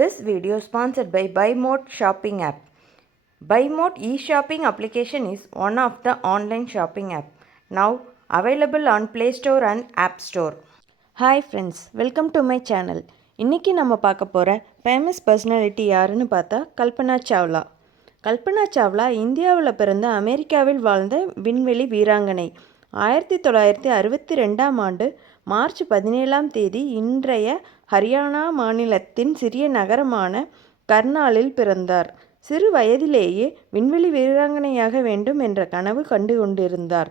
This video is sponsored by BuyMode shopping app. BuyMode e-shopping application is one of the online shopping app now available on Play Store and App Store. Hi friends, welcome to my channel. இன்னைக்கு நம்ம பார்க்க போற famous personality யாருன்னு பார்த்தா கல்பனா சாவ்லா. கல்பனா சாவ்லா இந்தியாவில் பிறந்த அமெரிக்காவில் வாழ்ந்த விண்வெளி வீராங்கனை. 1962ஆம் ஆண்டு மார்ச் 17ஆம் தேதி இன்றைய ஹரியானா மாநிலத்தின் சிறிய நகரமான கர்னாலில் பிறந்தார். சிறு வயதிலேயே விண்வெளி வீராங்கனையாக வேண்டும் என்ற கனவு கண்டு கொண்டிருந்தார்.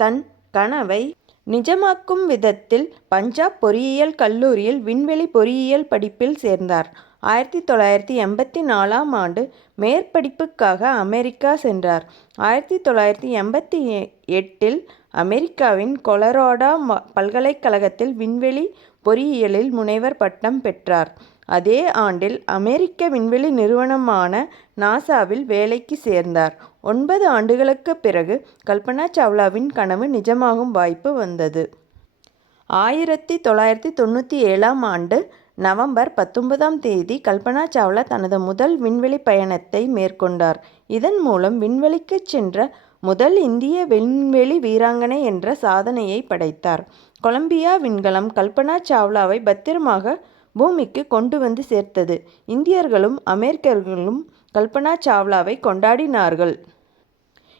தன் கனவை நிஜமாக்கும் விதத்தில் பஞ்சாப் பொறியியல் கல்லூரியில் விண்வெளி பொறியியல் படிப்பில் சேர்ந்தார். 1984ஆம் ஆண்டு மேற்படிப்புக்காக அமெரிக்கா சென்றார். 1988இல் அமெரிக்காவின் கொலராடோ பல்கலைக்கழகத்தில் விண்வெளி பொறியியலில் முனைவர் பட்டம் பெற்றார். அதே ஆண்டில் அமெரிக்க விண்வெளி நிறுவனமான நாசாவில் வேலைக்கு சேர்ந்தார். 9 ஆண்டுகளுக்கு பிறகு கல்பனா சாவ்லாவின் கனவு நிஜமாகும் வாய்ப்பு வந்தது. 1997ஆம் ஆண்டு நவம்பர் 19ஆம் தேதி கல்பனா சாவ்லா தனது முதல் விண்வெளி பயணத்தை மேற்கொண்டார். இதன் மூலம் விண்வெளிக்கு சென்ற முதல் இந்திய விண்வெளி வீராங்கனை என்ற சாதனையை படைத்தார். கொலம்பியா விண்கலம் கல்பனா சாவ்லாவை பத்திரமாக பூமிக்கு கொண்டு வந்து சேர்த்தது. இந்தியர்களும் அமெரிக்கர்களும் கல்பனா சாவ்லாவை கொண்டாடினார்கள்.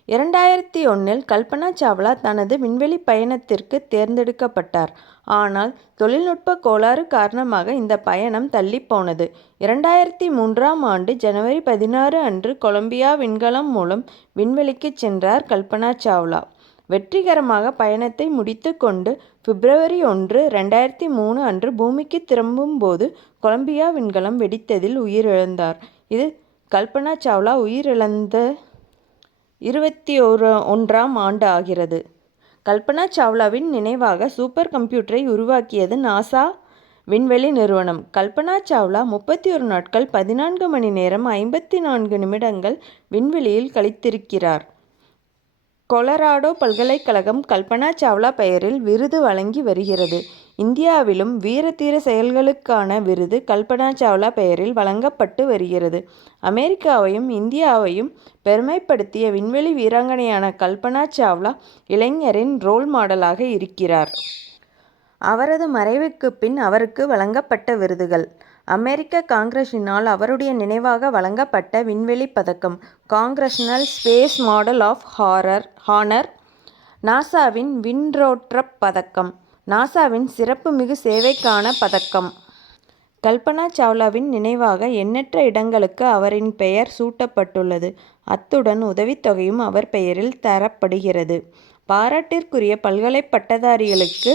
2001இல் கல்பனா சாவ்லா தனது விண்வெளி பயணத்திற்கு தேர்ந்தெடுக்கப்பட்டார். ஆனால் தொழில்நுட்ப கோளாறு காரணமாக இந்த பயணம் தள்ளிப்போனது. 2003ஆம் ஆண்டு ஜனவரி 16 அன்று கொலம்பியா விண்கலம் மூலம் விண்வெளிக்கு சென்றார் கல்பனா சாவ்லா. வெற்றிகரமாக பயணத்தை முடித்து கொண்டு பிப்ரவரி 1, 2003 அன்று பூமிக்கு திரும்பும்போது கொலம்பியா விண்கலம் வெடித்ததில் உயிரிழந்தார். இது கல்பனா சாவ்லா உயிரிழந்த 21ஆம் ஆண்டு ஆகிறது. கல்பனா சாவ்லாவின் நினைவாக சூப்பர் கம்ப்யூட்டரை உருவாக்கியது நாசா விண்வெளி நிறுவனம். கல்பனா சாவ்லா 31 நாட்கள் 14 மணி நேரம் 54 நிமிடங்கள் விண்வெளியில் கழித்திருக்கிறார். கொலராடோ பல்கலைக்கழகம் கல்பனா சாவ்லா பெயரில் விருது வழங்கி வருகிறது. இந்தியாவிலும் வீரதீர செயல்களுக்கான விருது கல்பனா சாவ்லா பெயரில் வழங்கப்பட்டு வருகிறது. அமெரிக்காவையும் இந்தியாவையும் பெருமைப்படுத்திய விண்வெளி வீராங்கனையான கல்பனா சாவ்லா இளைஞரின் ரோல் மாடலாக இருக்கிறார். அவரது மறைவுக்கு பின் அவருக்கு வழங்கப்பட்ட விருதுகள்: அமெரிக்க காங்கிரஸினால் அவருடைய நினைவாக வழங்கப்பட்ட விண்வெளி பதக்கம், congressional space medal of honour, நாசாவின் விண்ட்ரோட்டப் பதக்கம், நாசாவின் சிறப்புமிகு சேவைக்கான பதக்கம். கல்பனா சாவ்லாவின் நினைவாக எண்ணற்ற இடங்களுக்கு அவரின் பெயர் சூட்டப்பட்டுள்ளது. அத்துடன் உதவித்தொகையும் அவர் பெயரில் தரப்படுகிறது. பாராட்டிற்குரிய பல்கலை பட்டதாரிகளுக்கு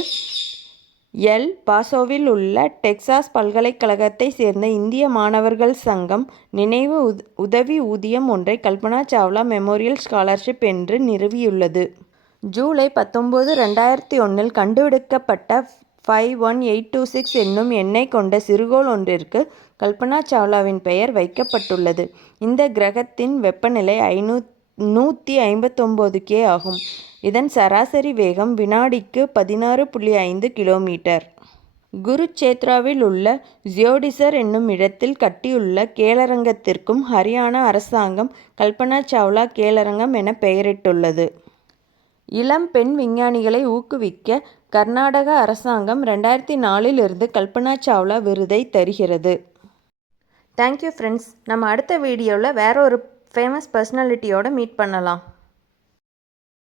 எல் பாசோவில் உள்ள டெக்சாஸ் பல்கலைக்கழகத்தை சேர்ந்த இந்திய மாணவர்கள் சங்கம் நினைவு உதவி ஊதியம் ஒன்றை கல்பனா சாவ்லா மெமோரியல் ஸ்காலர்ஷிப் என்று நிறுவியுள்ளது. ஜூலை 19, 2001இல் கண்டுபிடிக்கப்பட்ட 51826 என்னும் எண்ணை கொண்ட சிறுகோள் ஒன்றிற்கு கல்பனா சாவ்லாவின் பெயர் வைக்கப்பட்டுள்ளது. இந்த கிரகத்தின் வெப்பநிலை 159 K ஆகும். இதன் சராசரி வேகம் வினாடிக்கு 16.5 கிலோமீட்டர். குருச்சேத்ராவில் உள்ள ஜியோடிசர் என்னும் இடத்தில் கட்டியுள்ள கேளரங்கத்திற்கும் ஹரியானா அரசாங்கம் கல்பனா சாவ்லா கேளரங்கம் என பெயரிட்டுள்ளது. இளம் பெண் விஞ்ஞானிகளை ஊக்குவிக்க கர்நாடக அரசாங்கம் 2004இல் இருந்து கல்பனா சாவ்லா விருதை தருகிறது. Thank you friends. நம்ம அடுத்த வீடியோவில் வேற ஒரு ஃபேமஸ் பர்சனாலிட்டியோட மீட் பண்ணலாம்.